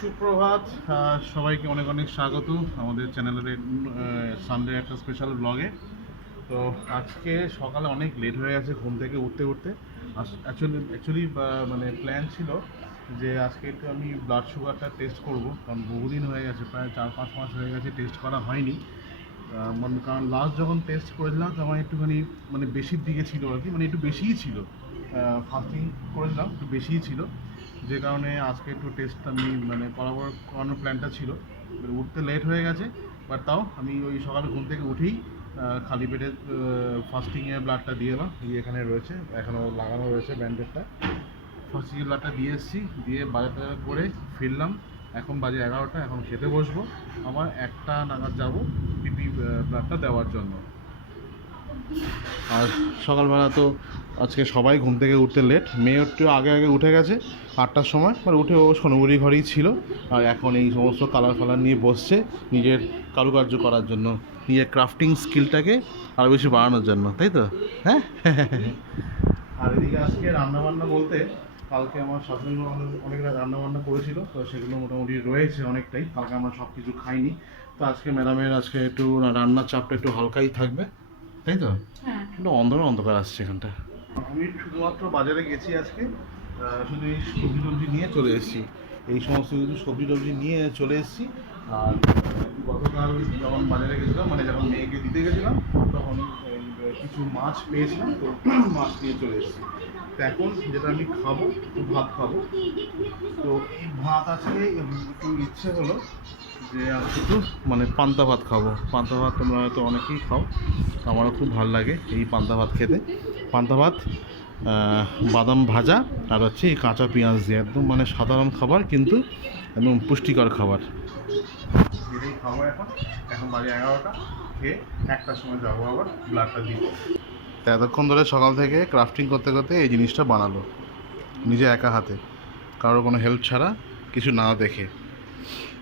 সুপ্রভাত সবাইকে অনেক অনেক স্বাগত আমাদের চ্যানেলের সানডে একটা স্পেশাল ব্লগে তো আজকে সকালে অনেক লেট হয়ে গেছে ঘুম থেকে উঠতে উঠতে। অ্যাকচুয়ালি অ্যাকচুয়ালি মানে প্ল্যান ছিল যে আজকে একটু আমি ব্লাড সুগারটা টেস্ট করব, কারণ বহুদিন হয়ে গেছে, প্রায় চার পাঁচ মাস হয়ে গেছে টেস্ট করা হয়নি। মানে কারণ লাস্ট যখন টেস্ট করেছিলাম, তখন একটুখানি মানে বেশির দিকে ছিল আর কি মানে একটু বেশিই ছিল। ফাস্টিং করেছিলাম, একটু বেশিই ছিল। যে কারণে আজকে একটু টেস্ট আমি মানে করাবার করানোর প্ল্যানটা ছিল। উঠতে লেট হয়ে গেছে বাট তাও আমি ওই সকালে ঘুম থেকে উঠেই খালি পেটে ফাস্টিংয়ে ব্লাডটা দিয়ে এলাম এই এখানে রয়েছে। এখনও লাগানো রয়েছে ব্যান্ডেজটা ফাস্টিংয়ে ব্লাডটা দিয়ে এসেছি, দিয়ে বাজার টাজার করে ফিরলাম। এখন বাজে এগারোটা, এখন খেতে বসবো। আমার একটা নাগাদ যাব পিপি ব্লাডটা দেওয়ার জন্য। আর সকালবেলা তো আজকে সবাই ঘুম থেকে উঠতে লেট মেয়ে একটু আগে আগে উঠে গেছে আটটার সময় মানে উঠে ও সোনগুড়ি ঘরেই ছিল। আর এখন এই সমস্ত কালার ফালার নিয়ে বসছে নিজের কারুকার্য করার জন্য, নিজের ক্রাফটিং স্কিলটাকে আরও বেশি বাড়ানোর জন্য, তাই তো? হ্যাঁ? আর এদিকে আজকে রান্নাবান্না বলতে কালকে আমার শাশুড়ি মা অনেক অনেক রান্নাবান্না করেছিল, তো সেগুলো মোটামুটি রয়েছে অনেকটাই। কালকে আমরা সব কিছু খাইনি। তো আজকে ম্যাডামের আজকে একটু রান্নার চাপটা একটু হালকাই থাকবে। তাই তো? হ্যাঁ। একটু অন্ধকার অন্ধকার আসছে এখানটা। আমি শুধুমাত্র বাজারে গেছি আজকে শুধু এই সবজি টবজি নিয়ে চলে এসেছি। এই সমস্ত কিছু সবজি টবজি নিয়ে চলে এসেছি। আর গতকাল যখন বাজারে গেছিলাম মানে যখন মেয়েকে দিতে গেছিলাম তখন কিছু মাছ পেয়েছিলাম তো মাছ নিয়ে চলে এসেছি। এখন যেটা আমি খাব ভাত খাব। তো এই ভাত আজকে একটু ইচ্ছে হলো যে আজকে একটু মানে পান্তা ভাত খাব। পান্তা ভাত তোমরা হয়তো অনেকেই খাও আমারও খুব ভালো লাগে এই পান্তা ভাত খেতে। পান্তা ভাত বাদাম ভাজা আর হচ্ছে এই কাঁচা পেঁয়াজ দিয়ে। একদম মানে সাধারণ খাবার, কিন্তু একদম পুষ্টিকর খাবার। এটাই খাব এখন। এখন বাজে এগারোটা, খেয়ে একটার সময় যাব আবার ব্লাডটা দিব তা এতক্ষণ ধরে সকাল থেকে ক্রাফটিং করতে করতে এই জিনিসটা বানালো। নিজে একা হাতে। কারোর কোনো হেল্প ছাড়া কিছু না দেখে।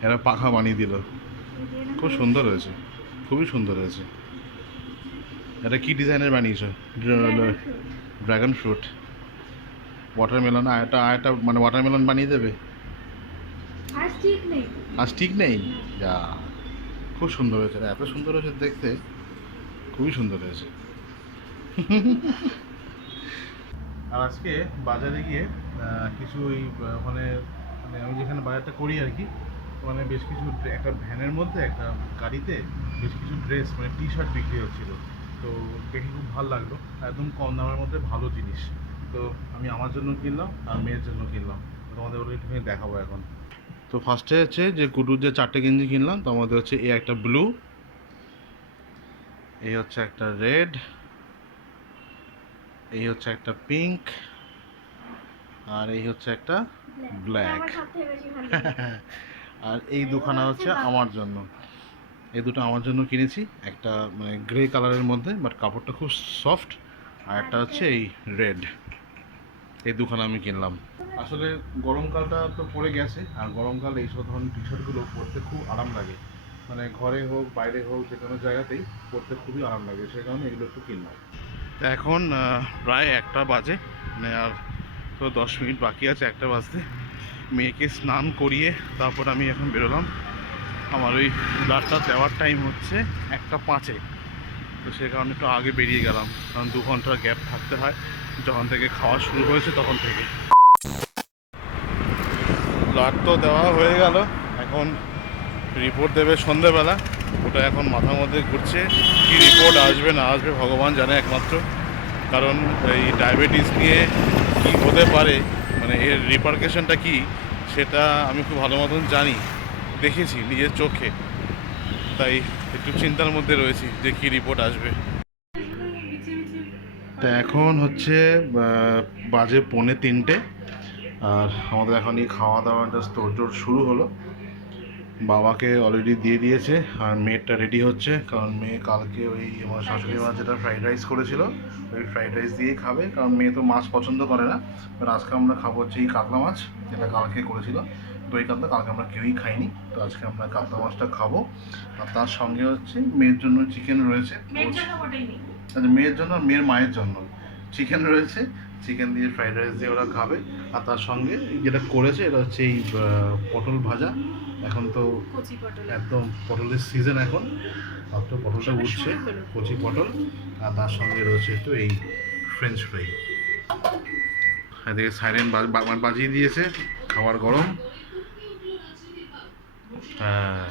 এরা পাখা বানিয়ে দিল। খুব সুন্দর হয়েছে। খুবই সুন্দর হয়েছে। এটা কি ডিজাইনের বানিয়েছো? Dragon fruit. ওয়াটারমেলন আয়টা আয়টা মানে ওয়াটারমেলন বানিয়ে দেবে? আর ঠিক নেই? যা। খুব সুন্দর হয়েছে। এত সুন্দর হয়েছে দেখতে। খুবই সুন্দর হয়েছে। আর আজকে বাজারে গিয়ে কিছু ওই ওখানে মানে আমি যেখানে বাজারটা করি আর কি ওখানে বেশ কিছু একটা ভ্যানের মধ্যে, একটা গাড়িতে বেশ কিছু ড্রেস মানে টি শার্ট বিক্রি হচ্ছিল। তো দেখে খুব ভালো লাগল। একদম কম দামের মধ্যে ভালো জিনিস। তো আমি আমার জন্য কিনলাম, আর মেয়ের জন্য কিনলাম। তোমাদের ওটা একটুখানি দেখাবো এখন। তো ফার্স্টে হচ্ছে যে কুটুর যে চারটে গেঞ্জি কিনলাম, তো আমাদের হচ্ছে এই একটা ব্লু এই হচ্ছে একটা রেড এই হচ্ছে একটা পিঙ্ক আর এই হচ্ছে একটা ব্ল্যাক। আর এই দুখানা হচ্ছে আমার জন্য। এই দুটো আমার জন্য কিনেছি। একটা মানে গ্রে কালারের মধ্যে বাট কাপড়টা খুব সফট আর একটা হচ্ছে এই রেড এই দুখানা আমি কিনলাম। আসলে গরমকালটা তো পড়ে গেছে আর গরমকাল এই সব ধরনের টি শার্টগুলো পরতে খুব আরাম লাগে। মানে ঘরে হোক বাইরে হোক যে কোনো জায়গাতেই পরতে খুবই আরাম লাগে সেই কারণে এগুলো একটু কিনলাম। তো এখন প্রায় একটা বাজে। মানে আর তো দশ মিনিট বাকি আছে একটা বাজতে। মেয়েকে স্নান করিয়ে তারপর আমি এখন বেরোলাম। আমার ওই ব্লাডটা দেওয়ার টাইম হচ্ছে একটা পাঁচে। তো সে কারণে একটু আগে বেরিয়ে গেলাম। কারণ দু ঘণ্টার গ্যাপ থাকতে হয়। যখন থেকে খাওয়া শুরু হয়েছে তখন থেকে। ব্লাড তো দেওয়া হয়ে গেল। এখন রিপোর্ট দেবে সন্ধেবেলা। ওটা এখন মাথার মধ্যে ঘুরছে। কি রিপোর্ট আসবে না আসবে ভগবান জানে একমাত্র। কারণ এই ডায়াবেটিস নিয়ে কি হতে পারে মানে এর রিপার্কেশনটা কি, সেটা আমি খুব ভালো মতন জানি। দেখেছি নিজের চোখে। তাই একটু চিন্তার মধ্যে রয়েছি যে কি রিপোর্ট আসবে। তা এখন হচ্ছে বাজে পৌনে তিনটে। আর আমাদের এখন এই খাওয়া দাওয়াটা তোড়জোড় শুরু হলো। বাবাকে অলরেডি দিয়ে দিয়েছে আর মেয়েরটা রেডি হচ্ছে কারণ মেয়ে কালকে ওই আমার শাশুড়ি মা যেটা ফ্রাইড রাইস করেছিল ওই ফ্রাইড রাইস দিয়েই খাবে কারণ মেয়ে তো মাছ পছন্দ করে না। এবার আজকে আমরা খাব হচ্ছে এই কাতলা মাছ যেটা কালকে করেছিল। দই কাতলা কালকে আমরা কেউই খাইনি তো আজকে আমরা কাতলা মাছটা খাব। আর তার সঙ্গে হচ্ছে মেয়ের জন্য চিকেন রয়েছে। আচ্ছা মেয়ের জন্য আর মেয়ের মায়ের জন্য। চিকেন রয়েছে চিকেন দিয়ে ফ্রাইড রাইস দিয়ে ওরা খাবে। আর তার সঙ্গে যেটা করেছে এটা হচ্ছে এই পটল ভাজা। এখন তো একদম পটলের সিজন এখন। মাত্র পটলটা উঠছে কচি পটল। আর তার সঙ্গে রয়েছে একটু এই ফ্রেঞ্চ ফ্রাই এদিকে সাইরেন বাজিয়ে দিয়েছে খাবার গরম। হ্যাঁ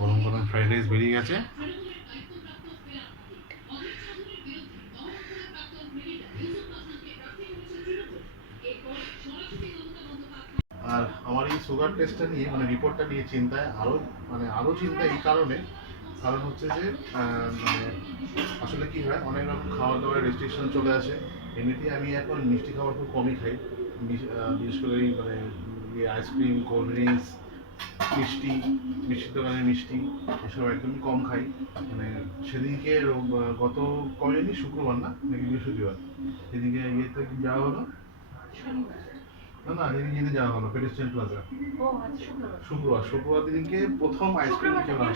গরম গরম ফ্রাইড রাইস বেরিয়ে গেছে আর আমার এই সুগার টেস্টটা নিয়ে মানে রিপোর্টটা নিয়ে চিন্তায় আরও মানে আরও চিন্তা এই কারণে। কারণ হচ্ছে যে মানে আসলে কি হয়, অনেক রকম খাওয়া দাওয়ার রেস্ট্রিকশন চলে আসে। এমনিতেই আমি এখন মিষ্টি খাবার খুব কমই খাই। বিশেষ করে মানে আইসক্রিম কোল্ড ড্রিঙ্কস মিষ্টি, মিষ্টির দোকানের মিষ্টি, এসব একদমই কম খাই। মানে সেদিনকে গত কবে শুক্রবার না, নাকি বৃহস্পতিবার? সেদিনকে ইয়েতে যাওয়া হলো। না না যেদিন যেদিন যাওয়া হলো পেডিস্ট্রিয়ান প্লাজা আচ্ছা শুক্রবার। শুক্রবার দিনকে প্রথম আইসক্রিম খেলাম।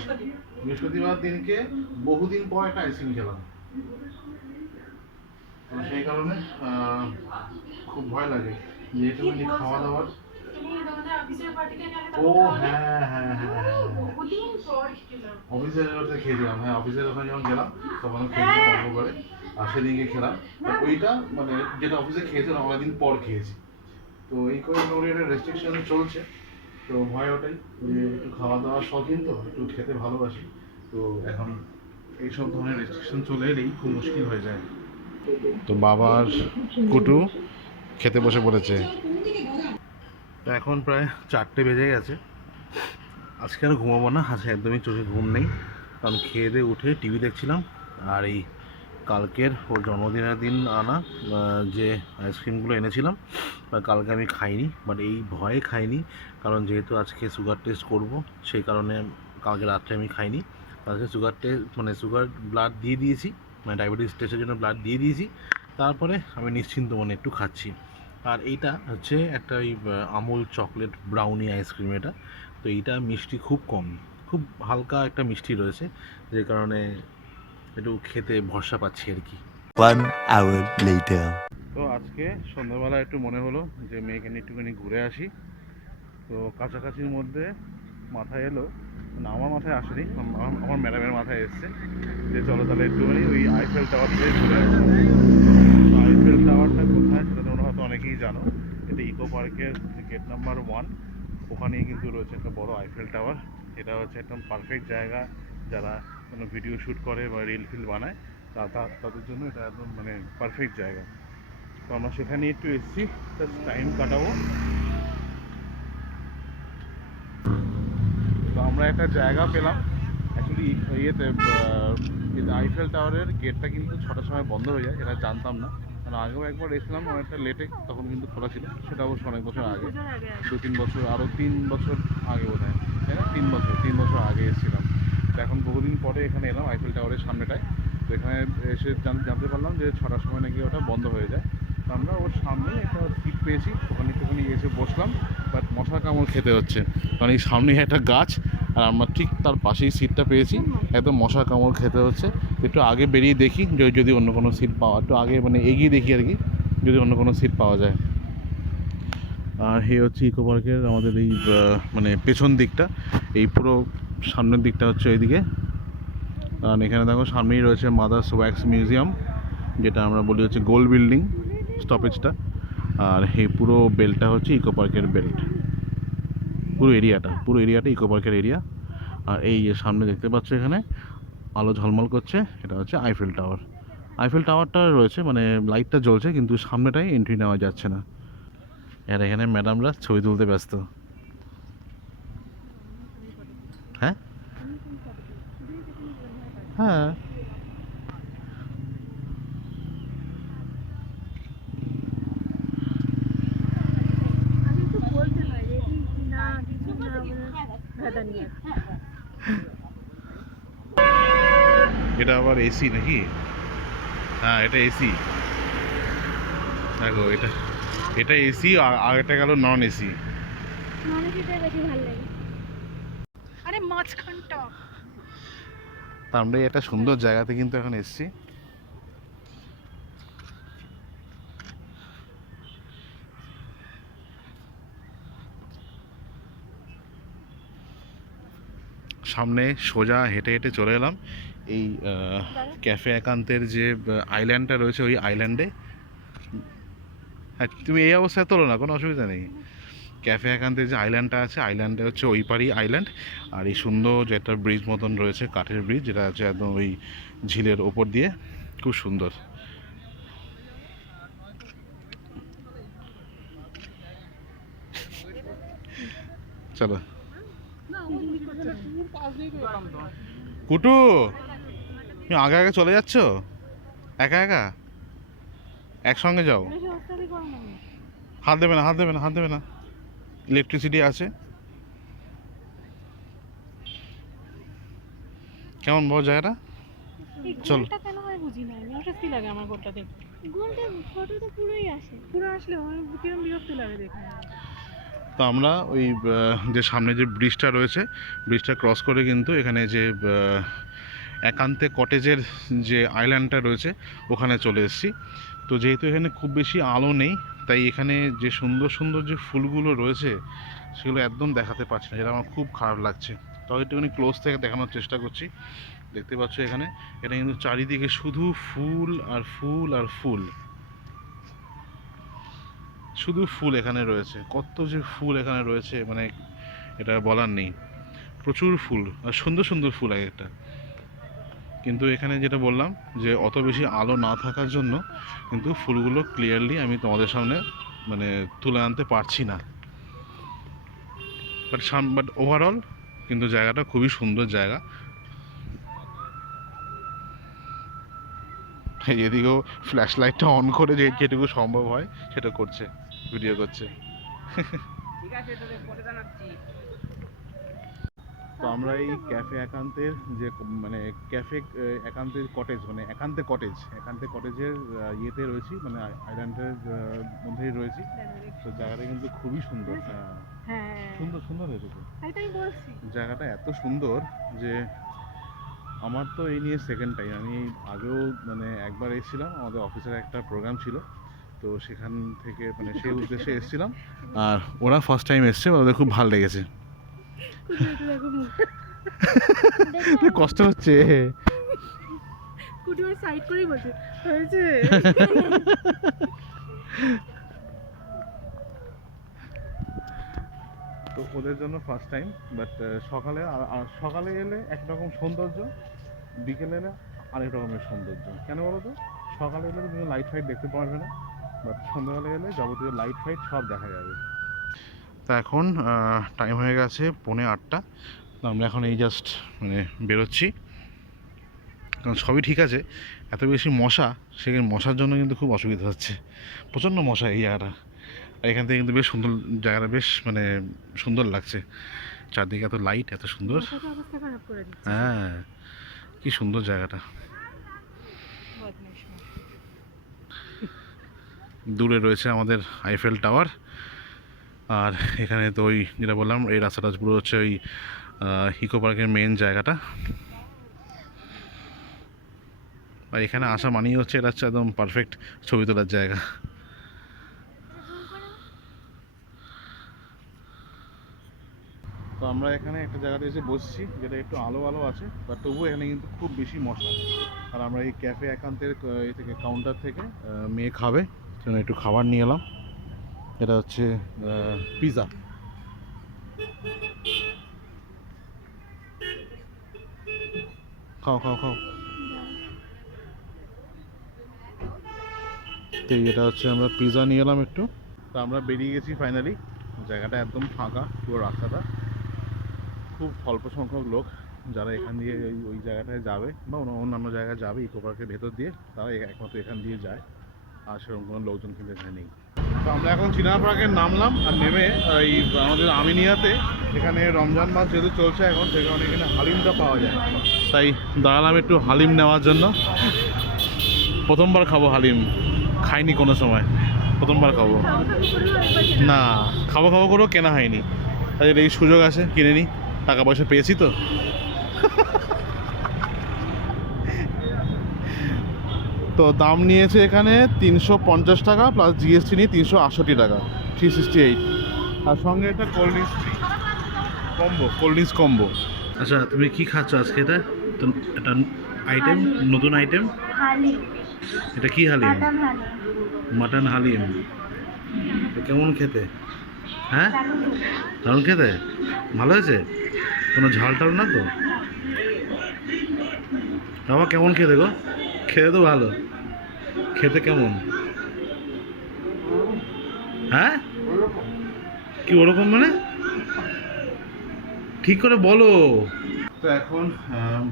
বৃহস্পতিবার। দিনকে বহুদিন পর একটা আইসক্রিম খেলাম। তো সেই কারণে খুব ভয় লাগে। যে এটুকুনি খাওয়া দাওয়ার ও হ্যাঁ হ্যাঁ হ্যাঁ হ্যাঁ অফিসের ওখানে খেয়েছিলাম হ্যাঁ অফিসের ওখানে যখন গেলাম তখন খেয়েছিলাম অল্প করে আর সেদিনকে খেলাম। ওইটা মানে যেটা অফিসে খেয়েছিলাম অনেকদিন পর খেয়েছি। তো এই করে মোটামুটি একটা রেস্ট্রিকশন চলছে। তো ভয় ওটাই যে একটু খাওয়া দাওয়ার শখিন তো একটু খেতে ভালোবাসি। তো এখন এইসব ধরনের রেস্ট্রিকশন চলে এলেই খুব মুশকিল হয়ে যায়। তো বাবার কুটু খেতে বসে পড়েছে। তো এখন প্রায় চারটে বেজে গেছে। আজকে আর ঘুমাবো না আজকে একদমই চোখে ঘুম নেই। কারণ খেয়ে দিয়ে উঠে টিভি দেখছিলাম আর এই কালকের ওর জন্মদিনের দিন আনা যে আইসক্রিমগুলো এনেছিলাম, বা কালকে আমি খাইনি বাট এই ভয়ে খাইনি, কারণ যেহেতু আজকে সুগার টেস্ট করব, সেই কারণে কালকে রাত্রে আমি খাইনি। কালকে সুগার টেস্ট মানে সুগার ব্লাড দিয়ে দিয়েছি মানে ডায়াবেটিস টেস্টের জন্য ব্লাড দিয়ে দিয়েছি, তারপরে আমি নিশ্চিন্ত মনে একটু খাচ্ছি। আর এইটা হচ্ছে একটা ওই আমুল চকলেট ব্রাউনি আইসক্রিম এটা, তো এইটা মিষ্টি খুব কম, খুব হালকা একটা মিষ্টি রয়েছে, যে কারণে একটু খেতে ভরসা পাচ্ছি আর কি। One hour later. তো আজকে সন্ধ্যাবেলা একটু মনে হলো যে মেয়েকে নিয়ে একটুখানি ঘুরে আসি। তো কাছাকাছির মধ্যে মাথায় এলো। না আমার মাথায় আসেনি। আমার- ম্যাডামের মাথায় এসছে। যে চলো তাহলে একটুখানি ওই আইফেল টাওয়ার থেকে ঘুরে আসি। আইফেল টাওয়ারটা কোথায় সেটা তোমরা হয়তো অনেকেই জানো। এটা ইকো পার্কের গেট নাম্বার ওয়ান ওখানেই কিন্তু রয়েছে একটা বড় আইফেল টাওয়ার এটা হচ্ছে একদম পারফেক্ট জায়গা। যারা কোনো ভিডিও শ্যুট করে বা রিল ফিল বানায় তা তাদের জন্য এটা একদম মানে পারফেক্ট জায়গা। তো আমরা সেখানে একটু এসেছি জাস্ট টাইম কাটাবো। তো আমরা একটা জায়গা পেলাম। অ্যাকচুয়ালি ইয়েতে আইফেল টাওয়ারের গেটটা কিন্তু ছটার সময় বন্ধ হয়ে যায় এটা জানতাম না। কারণ আগেও একবার এসেছিলাম অনেকটা লেটে তখন কিন্তু খোলা ছিল। সেটা অবশ্য অনেক বছর আগে। দু তিন বছর আরও তিন বছর আগে বোধ হয় তাই না? তিন বছর তিন বছর আগে এসেছিলাম। এখন বহুদিন পরে এখানে এলাম আইফেল টাওয়ারের সামনেটায়। তো এখানে এসে জান- জানতে পারলাম যে ছটার সময় নাকি ওটা বন্ধ হয়ে যায়। তো আমরা ওর সামনে একটা সিট পেয়েছি, ওখানে একটুখানি এসে বসলাম বাট মশা কামড় খেতে হচ্ছে। কারণ এই সামনে একটা গাছ, আর আমরা ঠিক তার পাশেই সিটটা পেয়েছি, একদম মশা কামড় খেতে হচ্ছে। একটু আগে বেরিয়ে দেখি যদি অন্য কোনো সিট পাওয়া, একটু আগে মানে এগিয়ে দেখি আর কি, যদি অন্য কোনো সিট পাওয়া যায়। আর হে হচ্ছে ইকো পার্কের আমাদের এই মানে পেছন দিকটা, এই পুরো সামনের দিকটা হচ্ছে এইদিকে আর এখানে দেখো সামনেই রয়েছে মাদার্স ওয়্যাক্স মিউজিয়াম, যেটা আমরা বলি হচ্ছে গোল বিল্ডিং স্টপেজটা। আর এই পুরো বেল্টটা হচ্ছে ইকো পার্কের বেল্ট। পুরো এরিয়াটা পুরো এরিয়াটা ইকো পার্কের এরিয়া। আর এই সামনে দেখতে পাচ্ছ এখানে আলো ঝলমল করছে, এটা হচ্ছে আইফেল টাওয়ার। আইফেল টাওয়ারটা রয়েছে মানে লাইটটা জ্বলছে, কিন্তু সামনেটাই এন্ট্রি নেওয়া যাচ্ছে না। আর এখানে ম্যাডামরা ছবি তুলতে ব্যস্ত হ্যাঁ হ্যাঁ। এটা আবার এসি নাকি? হ্যাঁ এটা এসি দেখো এটা এটা এসি আর এটা গেল নন এসি মানুষটা বেশি ভালো লাগে। আরে মাঝখানটা। তা আমরা মানে একটা সুন্দর জায়গাতে কিন্তু এখন এসছি। সামনে সোজা হেঁটে হেঁটে চলে এলাম। এই ক্যাফে একান্তের যে আইল্যান্ডটা রয়েছে ওই আইল্যান্ডে হ্যাঁ তুমি এই অবস্থায় তোলো না কোনো অসুবিধা নেই। ক্যাফে একান্তের যে আইল্যান্ডটা আছে আইল্যান্ডে হচ্ছে ওই পারই আইল্যান্ড আর এই সুন্দর যে একটা ব্রিজ মতন রয়েছে, কাঠের ব্রিজ যেটা হচ্ছে একদম ওই ঝিলের ওপর দিয়ে, খুব সুন্দর। চলো। কুটু, তুমি আগে আগে চলে যাচ্ছ? একা একা? একসঙ্গে যাও। হাত দেবে না, হাত দেবে না, হাত দেবে না। ইলেকট্রিসিটি আছে। কেমন বল জায়গাটা? চল। কেন হয় বুঝি না অস্বস্তি লাগে আমার গোলটা দেখতে। গোলটা ফটোটা পুরোই আসে। পুরো আসলে কিরম বিরক্তি লাগে দেখে তো আমরা ওই যে সামনে যে ব্রিজটা রয়েছে ব্রিজটা ক্রস করে কিন্তু এখানে যে একান্তে কটেজের যে আইল্যান্ডটা রয়েছে ওখানে চলে এসেছি। তো যেহেতু এখানে খুব বেশি আলো নেই তাই এখানে যে সুন্দর সুন্দর যে ফুলগুলো রয়েছে, সেগুলো একদম দেখাতে পারছি না। যেটা আমার খুব খারাপ লাগছে। তো একটুখানি ক্লোজ থেকে দেখানোর চেষ্টা করছি। দেখতে পাচ্ছ এখানে, এটা কিন্তু চারিদিকে শুধু ফুল আর ফুল আর ফুল। শুধু ফুল এখানে রয়েছে। কত যে ফুল এখানে রয়েছে মানে এটা বলার নেই। প্রচুর ফুল, আর সুন্দর সুন্দর ফুল এক একটা। কিন্তু এখানে যেটা বললাম যে অত বেশি আলো না থাকার জন্য কিন্তু ফুলগুলো ক্লিয়ারলি আমি তোমাদের সামনে মানে তুলে আনতে পারছি না। বাট সাম বাট ওভারঅল কিন্তু জায়গাটা খুবই সুন্দর জায়গা। এদিকেও ফ্ল্যাশ লাইটটা অন করে যে যেটুকু সম্ভব হয় সেটা করছে ভিডিও করছে। ঠিক আছে তো আমরা এই ক্যাফে একান্তের যে মানে ক্যাফে একান্তের কটেজ মানে একান্তে কটেজ একান্তে কটেজের ইয়েতে রয়েছি মানে আই- আইল্যান্ডের মধ্যেই রয়েছি। তো জায়গাটা কিন্তু খুবই সুন্দর হ্যাঁ। সুন্দর সুন্দর হয়েছে জায়গাটা এত সুন্দর যে আমার তো এই নিয়ে সেকেন্ড টাইম আমি আগেও মানে একবার এসেছিলাম আমাদের অফিসের একটা প্রোগ্রাম ছিল। তো সেখান থেকে মানে সেই উদ্দেশ্যে এসেছিলাম। আর ওরা ফার্স্ট টাইম এসছে ওদের খুব ভালো লেগেছে কুটু একটু দেখো মুখ কষ্ট হচ্ছে। সাইড করেই হয়েছে। তো ওদের জন্য ফার্স্ট টাইম বাট সকালে আর আর সকালে এলে একরকম সৌন্দর্য বিকেলে এলে আরেক রকমের সৌন্দর্য। কেন বলো তো সকালে এলে তুমি লাইট ফাইট দেখতে পারবে না বাট সন্ধ্যাবেলা এলে যাবতীয় লাইট ফাইট সব দেখা যাবে। তা এখন টাইম হয়ে গেছে পৌনে আটটা। তো আমরা এখন এই জাস্ট মানে বেরোচ্ছি। কারণ সবই ঠিক আছে। এত বেশি মশা সেখানে মশার জন্য কিন্তু খুব অসুবিধা হচ্ছে। প্রচণ্ড মশা এই জায়গাটা। আর এখান থেকে কিন্তু বেশ সুন্দর জায়গাটা বেশ মানে সুন্দর লাগছে। চারদিকে এত লাইট এত সুন্দর। হ্যাঁ কি সুন্দর জায়গাটা। দূরে রয়েছে আমাদের আইফেল টাওয়ার আর এখানে তো ওই যেটা বললাম, এই রাস্তাটা পুরো হচ্ছে ওই ইকো পার্কের মেন জায়গাটা। আর এখানে আসা মানেই হচ্ছে এটা হচ্ছে একদম পারফেক্ট ছবি তোলার জায়গা। তো আমরা এখানে একটা জায়গাতে এসে বসছি, যেটা একটু আলো আলো আছে বাট তবুও এখানে কিন্তু খুব বেশি মশলা। আর আমরা এই ক্যাফে একান্তের এ থেকে কাউন্টার থেকে মেয়ে খাবে, সেজন্য একটু খাবার নিয়ে এলাম। এটা হচ্ছে পিৎজা খাও খাও খাও। তো এটা হচ্ছে আমরা পিৎজা নিয়ে এলাম একটু। তো আমরা বেরিয়ে গেছি ফাইনালি জায়গাটা একদম ফাঁকা, পুরো রাস্তাটা। খুব অল্প সংখ্যক লোক যারা এখান দিয়ে ওই জায়গাটায় যাবে বা অন্য, অন্যান্য জায়গায় যাবে ইকো পার্কের ভেতর দিয়ে, তারা একমাত্র এখান দিয়ে যায়। আর সেরকম কোনো লোকজন কিন্তু এখানে নেই। তো আমরা এখন চিনা পার্কে নামলাম আর নেমে এই আমাদের আমিনিয়াতে এখানে রমজান মাস যেহেতু চলছে এখন সে কারণে এখানে হালিমটা পাওয়া যায়। তাই দাঁড়ালাম একটু হালিম নেওয়ার জন্য। প্রথমবার খাব হালিম। খাইনি কোনো সময়। প্রথমবার খাব। না, খাব খাব করেও কেনা হয়নি। তাই এই সুযোগ আছে, কিনে নিই টাকা পয়সা পেয়েছি তো। তো দাম নিয়েছে এখানে তিনশো পঞ্চাশ টাকা প্লাস জিএসটি নিয়ে তিনশো আটষট্টি টাকা থ্রি সিক্সটি এইট আর সঙ্গে একটা cold drinks free combo cold drinks combo আচ্ছা তুমি কি খাচ্ছ আজকে এটা? তো এটা আইটেম নতুন আইটেম এটা কি হালিম? মাটন হালিম। তো কেমন খেতে? হ্যাঁ? দারুণ। খেতে? ভালো হয়েছে? কোনো ঝাল টাল না তো? বাবা কেমন খেতে গো? খেতে তো ভালো। খেতে কেমন? হ্যাঁ? কি ওরকম মানে? ঠিক করে বলো। তো এখন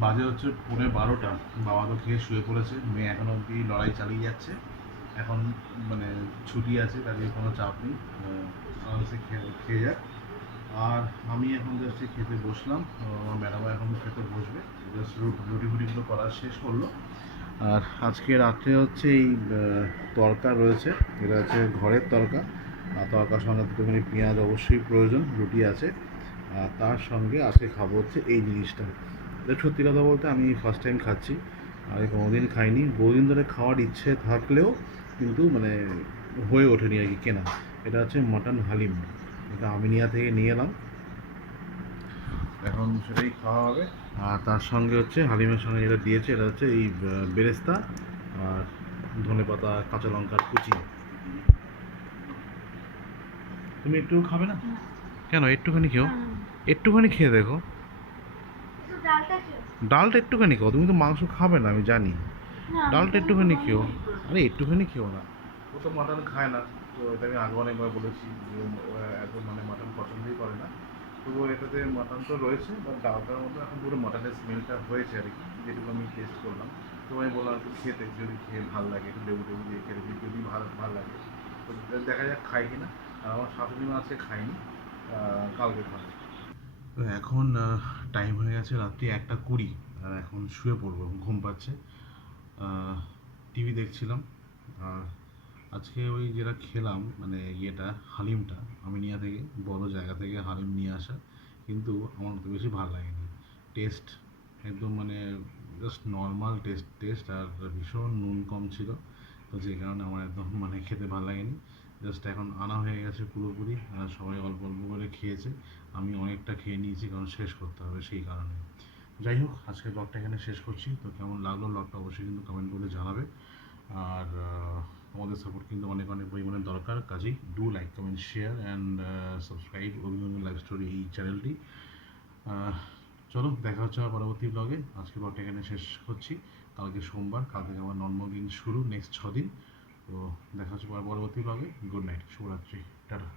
বাজে হচ্ছে পৌনে বারোটা। বাবা তো খেয়ে শুয়ে পড়েছে। মেয়ে এখন অবধি লড়াই চালিয়ে যাচ্ছে। এখন মানে ছুটি আছে তাদের কোনো চাপ নেই। আরামসে খেয়ে খেয়ে যাক। আর আমি এখন জাস্ট খেতে বসলাম। আমার ম্যাডাম এখন খেতে বসবে। জাস্ট রুটি ফুটিগুলো করা শেষ করল। আর আজকে রাত্রে হচ্ছে এই তরকা রয়েছে। এটা হচ্ছে ঘরের তরকা। তরকার সঙ্গে দুটোখানি পেঁয়াজ অবশ্যই প্রয়োজন, রুটি আছে। আর তার সঙ্গে আজকে খাব হচ্ছে এই জিনিসটা। সত্যি কথা বলতে আমি ফার্স্ট টাইম খাচ্ছি। আমি কোনোদিন খাইনি। বহুদিন ধরে খাওয়ার ইচ্ছে থাকলেও কিন্তু মানে হয়ে ওঠেনি আর কি কেনা। এটা হচ্ছে মাটন হালিম। এটা আমিনিয়া থেকে নিয়ে এলাম। এখন সেটাই খাওয়া হবে। আর তার সঙ্গে হচ্ছে হালিমের সঙ্গে যেটা দিয়েছে এটা হচ্ছে এই বেরেস্তা আর ধনে পাতা কাঁচা লঙ্কার কুচি। তুমি একটু খাবে না? কেন একটুখানি খেও। একটুখানি খেয়ে দেখো। ডালটা একটুখানি খাও তুমি তো মাংস খাবে না আমি জানি। ডালটা একটুখানি খেও। আরে একটুখানি খেও না। ও তো মাটন খায় না তো এটা আমি আগে অনেকবার বলেছি যে ও এত মানে মাটন পছন্দই করে না। তবুও এটাতে মাটন তো রয়েছে বাট ডালটার মধ্যে এখন পুরো মাটনের স্মেলটা হয়েছে আর কি যেটুকু আমি টেস্ট করলাম। তো আমি বললাম একটু খেতে যদি খেয়ে ভালো লাগে একটু লেবু টেবু দিয়ে দিই, যদি ভালো ভালো লাগে। তো দেখা যাক খাই কিনা। আর আমার শাশুড়ি মা খাইনি কালকে খাবে। তো এখন টাইম হয়ে গেছে রাত্রি একটা কুড়ি আর এখন শুয়ে পড়ব ঘুম পাচ্ছে। টিভি দেখছিলাম আর আজকে ওই যেটা খেলাম মানে ইয়েটা, হালিমটা, আমিনিয়া থেকে, বড় জায়গা থেকে হালিম নিয়ে আসা, কিন্তু আমার তো বেশি ভালো লাগেনি। টেস্ট একদম মানে জাস্ট নর্মাল টেস্ট টেস্ট আর ভীষণ নুন কম ছিল, তো যে কারণে আমার একদম মানে খেতে ভালো লাগেনি। জাস্ট এখন আনা হয়ে গেছে পুরোপুরি, আর সবাই অল্প অল্প করে খেয়েছে। আমি অনেকটা খেয়ে নিয়েছি, কারণ শেষ করতে হবে সেই কারণে। যাই হোক, আজকের ব্লগটা এখানে শেষ করছি। তো কেমন লাগল ব্লগটা অবশ্যই কিন্তু কমেন্ট করে জানাবে। আর আহ, তোমাদের সাপোর্ট কিন্তু অনেক অনেক পরিমাণে দরকার। কাজেই do like comment share and subscribe Abhinandan life story এই চ্যানেলটি চলো দেখা হচ্ছে আমার পরবর্তী ব্লগে আজকে ব্লগটা এখানে শেষ করছি। কালকে সোমবার কাল থেকে আমার নর্মাল দিন শুরু নেক্সট ছ দিন তো দেখা হচ্ছে পরবর্তী ব্লগে গুড নাইট শুভরাত্রি টাটা।